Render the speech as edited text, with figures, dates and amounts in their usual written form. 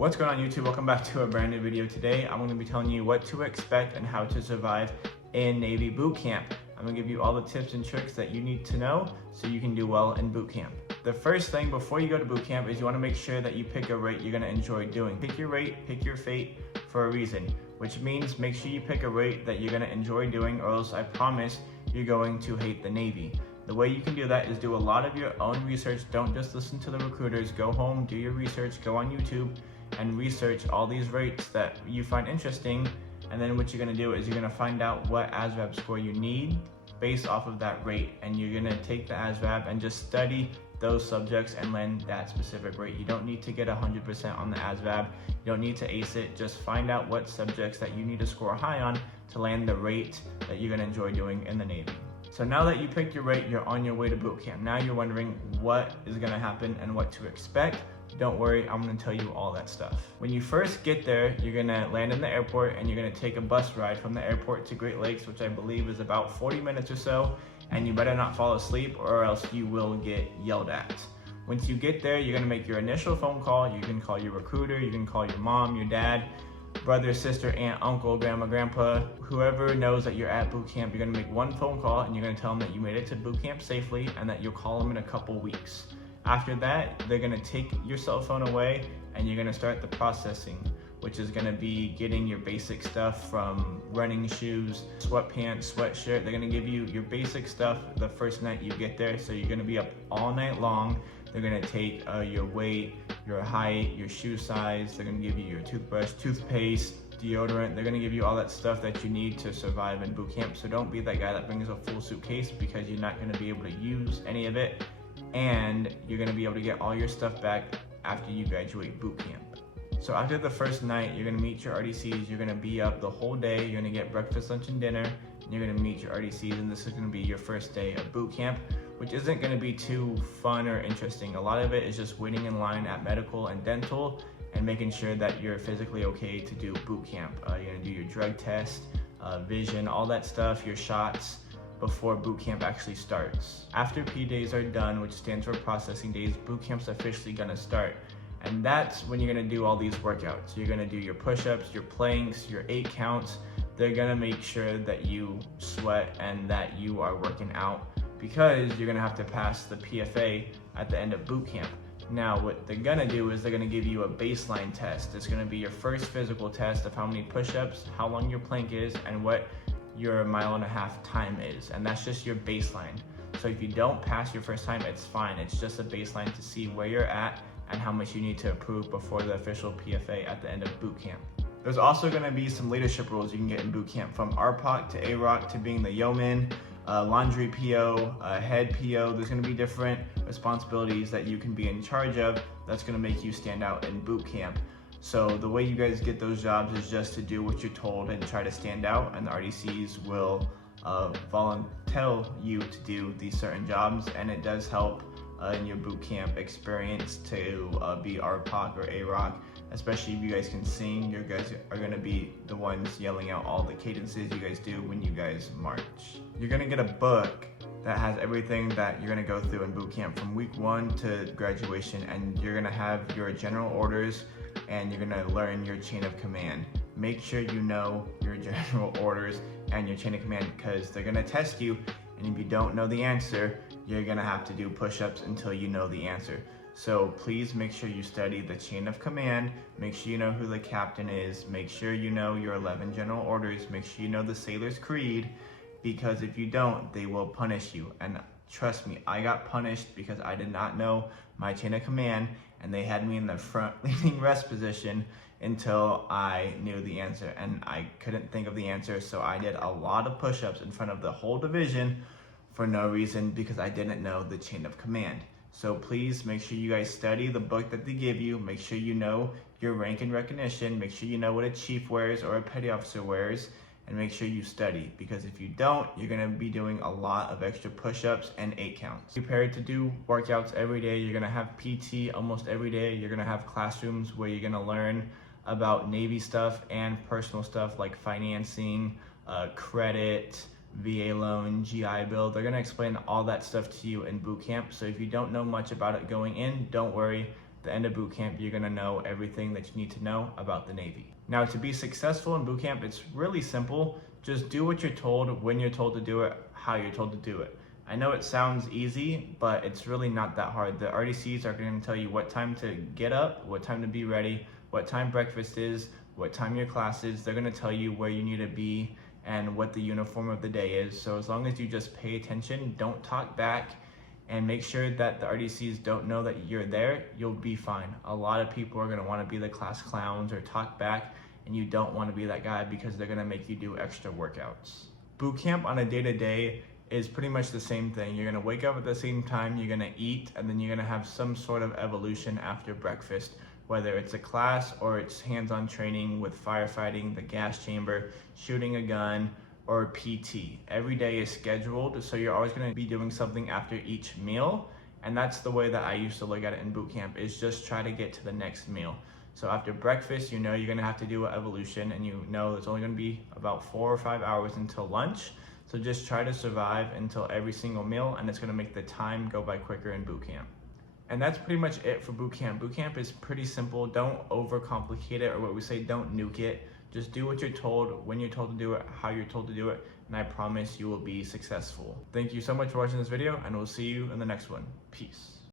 What's going on YouTube? Welcome back to a brand new video. Today I'm going to be telling you what to expect and how to survive in Navy boot camp. I'm going to give you all the tips and tricks that you need to know so you can do well in boot camp. The first thing before you go to boot camp is you want to make sure that you pick a rate you're going to enjoy doing. Pick your rate, pick your fate for a reason, which means make sure you pick a rate that you're going to enjoy doing, or else I promise you're going to hate the Navy. The way you can do that is do a lot of your own research. Don't just listen to the recruiters. Go home, do your research, go on YouTube and research all these rates that you find interesting. And then what you're gonna do is you're gonna find out what ASVAB score you need based off of that rate. And you're gonna take the ASVAB and just study those subjects and land that specific rate. You don't need to get 100% on the ASVAB. You don't need to ace it. Just find out what subjects that you need to score high on to land the rate that you're gonna enjoy doing in the Navy. So now that you picked your rate, you're on your way to boot camp. Now you're wondering what is gonna happen and what to expect. Don't worry, I'm gonna tell you all that stuff. When you first get there, you're gonna land in the airport and you're gonna take a bus ride from the airport to Great Lakes, which I believe is about 40 minutes or so, and you better not fall asleep or else you will get yelled at. Once you get there, you're gonna make your initial phone call. You can call your recruiter, you can call your mom, your dad, brother, sister, aunt, uncle, grandma, grandpa, whoever knows that you're at boot camp. You're gonna make one phone call and you're gonna tell them that you made it to boot camp safely and that you'll call them in a couple weeks. After that, they're gonna take your cell phone away and you're gonna start the processing, which is gonna be getting your basic stuff from running shoes, sweatpants, sweatshirt. They're gonna give you your basic stuff the first night you get there. So you're gonna be up all night long. They're gonna take your weight, your height, your shoe size. They're gonna give you your toothbrush, toothpaste, deodorant. They're gonna give you all that stuff that you need to survive in boot camp. So don't be that guy that brings a full suitcase, because you're not gonna be able to use any of it. And you're gonna be able to get all your stuff back after you graduate boot camp. So after the first night, you're gonna meet your RDCs. You're gonna be up the whole day. You're gonna get breakfast, lunch, and dinner. And you're gonna meet your RDCs, and this is gonna be your first day of boot camp, which isn't gonna be too fun or interesting. A lot of it is just waiting in line at medical and dental and making sure that you're physically okay to do boot camp. You're gonna do your drug test, vision, all that stuff, your shots, before boot camp actually starts. After P days are done, which stands for processing days, boot camp's officially gonna start. And that's when you're gonna do all these workouts. You're gonna do your push-ups, your planks, your 8 counts. They're gonna make sure that you sweat and that you are working out, because you're gonna have to pass the PFA at the end of boot camp. Now, what they're gonna do is they're gonna give you a baseline test. It's gonna be your first physical test of how many push-ups, how long your plank is, and what your 1.5 mile time is. And that's just your baseline. So if you don't pass your first time, it's fine. It's just a baseline to see where you're at and how much you need to improve before the official PFA at the end of boot camp. There's also gonna be some leadership roles you can get in boot camp, from RPOC to AROC to being the yeoman, laundry PO, head PO. There's gonna be different responsibilities that you can be in charge of that's gonna make you stand out in boot camp. So the way you guys get those jobs is just to do what you're told and try to stand out, and the RDCs will volunteer you to do these certain jobs, and it does help in your boot camp experience to be RPOC or AROC, especially if you guys can sing. You guys are gonna be the ones yelling out all the cadences you guys do when you guys march. You're gonna get a book that has everything that you're gonna go through in boot camp from week 1 to graduation, and you're gonna have your general orders and you're gonna learn your chain of command. Make sure you know your general orders and your chain of command, because they're gonna test you, and if you don't know the answer, you're gonna have to do push-ups until you know the answer. So please make sure you study the chain of command. Make sure you know who the captain is. Make sure you know your 11 general orders. Make sure you know the sailor's creed, because if you don't, they will punish you. And trust me, I got punished because I did not know my chain of command, and they had me in the front leaning rest position until I knew the answer, and I couldn't think of the answer. So I did a lot of push-ups in front of the whole division for no reason, because I didn't know the chain of command. So please make sure you guys study the book that they give you. Make sure you know your rank and recognition. Make sure you know what a chief wears or a petty officer wears, and make sure you study, because if you don't, you're gonna be doing a lot of extra push-ups and 8 counts. Prepare to do workouts every day. You're gonna have PT almost every day. You're gonna have classrooms where you're gonna learn about Navy stuff and personal stuff like financing, credit, VA loan, GI Bill. They're gonna explain all that stuff to you in boot camp. So if you don't know much about it going in, don't worry. the end of boot camp, you're gonna know everything that you need to know about the Navy. Now, to be successful in boot camp, it's really simple. Just do what you're told, when you're told to do it, how you're told to do it. I know it sounds easy, but it's really not that hard. The RDCs are gonna tell you what time to get up, what time to be ready, what time breakfast is, what time your class is. They're gonna tell you where you need to be and what the uniform of the day is. So as long as you just pay attention, don't talk back, and make sure that the RDCs don't know that you're there, you'll be fine. A lot of people are gonna wanna be the class clowns or talk back, and you don't wanna be that guy because they're gonna make you do extra workouts. Boot camp on a day-to-day is pretty much the same thing. You're gonna wake up at the same time, you're gonna eat, and then you're gonna have some sort of evolution after breakfast, whether it's a class or it's hands-on training with firefighting, the gas chamber, shooting a gun, or PT. Every day is scheduled, so you're always gonna be doing something after each meal, and that's the way that I used to look at it in boot camp, is just try to get to the next meal. So after breakfast, you know you're gonna have to do an evolution, and you know it's only gonna be about 4 or 5 hours until lunch. So just try to survive until every single meal, and it's gonna make the time go by quicker in boot camp. And that's pretty much it for boot camp. Boot camp is pretty simple. Don't overcomplicate it, or what we say, don't nuke it. Just do what you're told, when you're told to do it, how you're told to do it, and I promise you will be successful. Thank you so much for watching this video, and we'll see you in the next one. Peace.